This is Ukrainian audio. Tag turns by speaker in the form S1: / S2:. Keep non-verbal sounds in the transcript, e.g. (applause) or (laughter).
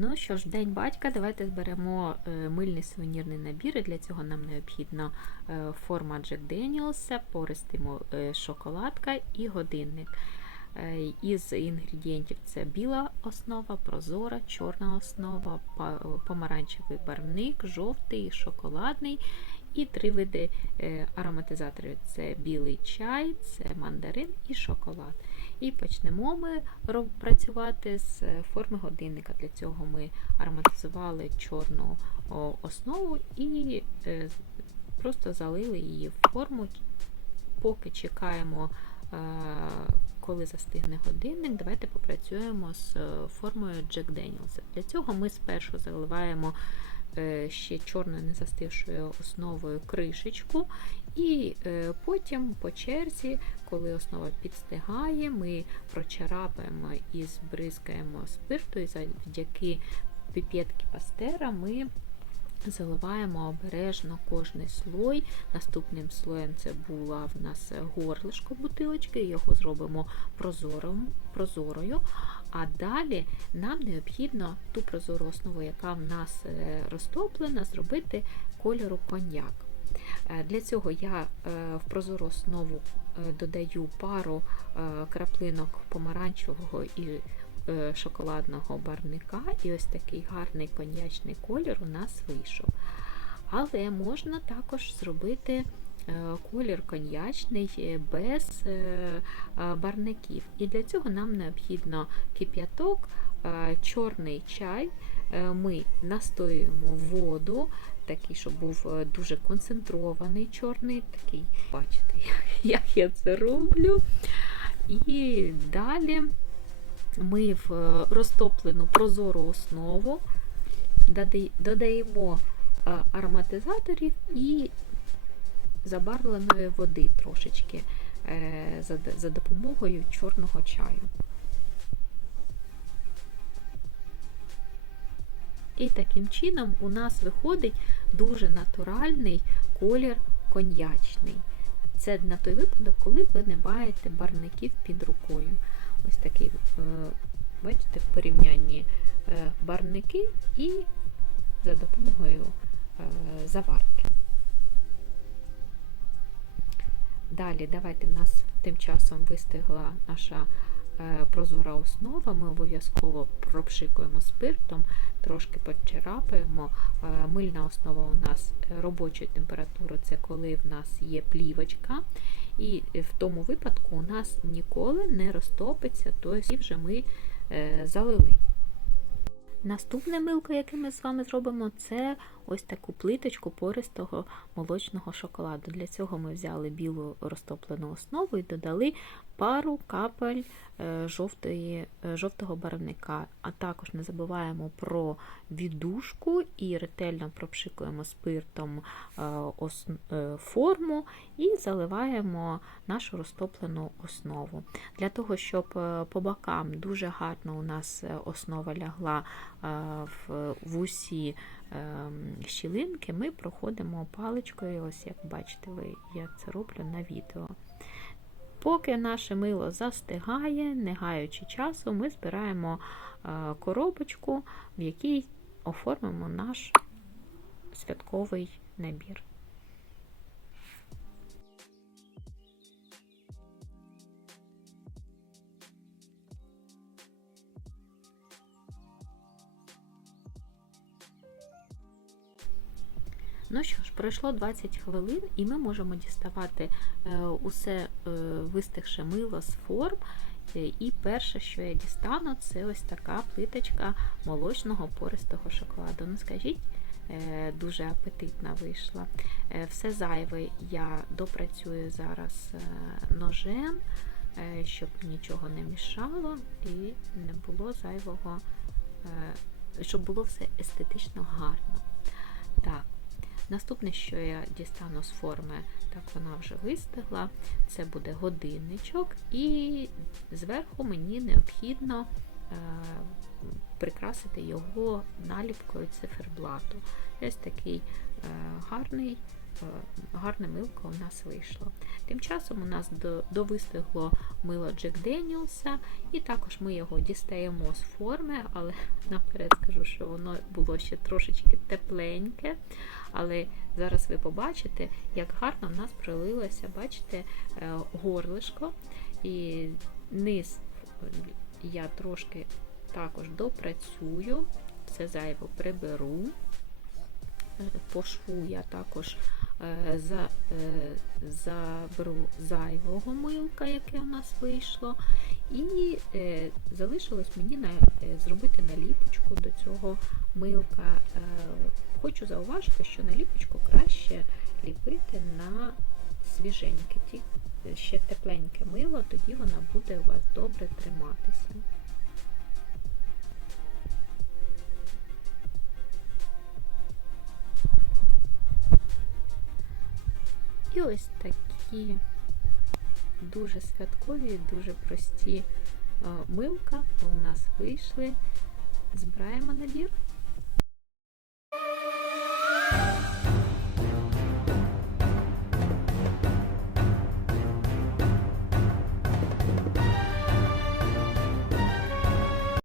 S1: Ну що ж, день батька, давайте зберемо е, мильний сувенірний набір. І для цього нам необхідна е, форма Jack Daniels, пористий е, шоколадка і годинник. Із інгредієнтів це біла основа, прозора, чорна основа, помаранчевий барвник, жовтий, шоколадний і три види е, ароматизаторів: це білий чай, це мандарин і шоколад. І почнемо ми працювати з е, форми годинника. Для цього ми ароматизували чорну основу і е, просто залили її в форму. Поки чекаємо, коли застигне годинник, давайте попрацюємо з формою Jack Daniels. Для цього ми спершу заливаємо ще чорною незастившою основою кришечку, і е, потім по черзі, коли основа підстигає, ми прочарапаємо і збризкаємо спирту, і завдяки піпетки пастера ми заливаємо обережно кожний слой. Наступним слоєм це була в нас горлишко бутилочки, його зробимо прозорим, прозорою. А далі нам необхідно ту прозору основу, яка в нас е, розтоплена, зробити кольору коньяк. Е, Для цього я е, в прозору основу додаю пару краплинок помаранчевого і шоколадного барвника, і ось такий гарний коньячний колір у нас вийшов. Але можна також зробити колір коньячний е, без е, е. І для цього нам необхідно кип'яток, е, чорний чай. Е, Ми настоюємо воду, такий, щоб був е, дуже концентрований чорний, такий, бачите, (laughs) як я це роблю. І далі ми в е, розтоплену прозору основу додаємо е, ароматизаторів і забарвленої води трошечки е, за, допомогою чорного чаю. І таким чином у нас виходить дуже натуральний колір коньячний. Це на той випадок, коли ви не маєте барвників під рукою. Ось такий, е, бачите, в порівнянні е, барвники і за допомогою заварки. Далі, давайте в нас тим часом вистигла наша е, прозора основа. Ми обов'язково пропшикуємо спиртом, трошки почерапаємо. Е, Мильна основа у нас робочої температури це коли в нас є плівочка. І в тому випадку у нас ніколи не розтопиться який вже ми е, залили. Наступне милко, яке ми з вами зробимо, це ось таку плиточку пористого молочного шоколаду. Для цього ми взяли білу розтоплену основу і додали пару капель е, жовтої, е, жовтого барвника. А також не забуваємо про віддушку і ретельно пропшикуємо спиртом е, форму і заливаємо нашу розтоплену основу. Для того, щоб по бокам дуже гарно у нас основа лягла в, усі е, щілинки, ми проходимо паличкою, ось як бачите, ви, я це роблю на відео. Поки наше мило застигає, не гаючи часу, ми збираємо е, коробочку, в якій оформимо наш святковий набір. Ну що ж, пройшло 20 хвилин, і ми можемо діставати е, усе е, вистигше мило з форм. Е, І перше, що я дістану, це ось така плиточка молочного пористого шоколаду. Ну, скажіть, дуже апетитна вийшла. Все зайве я допрацюю зараз ножем, щоб нічого не мішало і не було зайвого, щоб було все естетично гарно. Так. Наступне, що я дістану з форми, так вона вже вистигла, це буде годинничок, і зверху мені необхідно е, прикрасити його наліпкою циферблату. Ось такий е, гарний гарне милко у нас вийшло. Тим часом у нас довистигло мило Джек Деніелса, і також ми його дістаємо з форми, але наперед скажу, що воно було ще трошечки тепленьке. Але зараз ви побачите, як гарно в нас пролилося, бачите, е, горлишко і низ е, я трошки також допрацюю, це зайво приберу. Е, По шву я також е, за, е, заберу зайвого милка, яке у нас вийшло. І е, залишилось мені на, зробити наліпочку до цього милка. Хочу зауважити, що наліпочку краще ліпити на свіженьке, ще тепленьке мило, тоді вона буде у вас добре триматися. І ось такі дуже святкові, дуже прості милка у нас вийшли. Збираємо набір.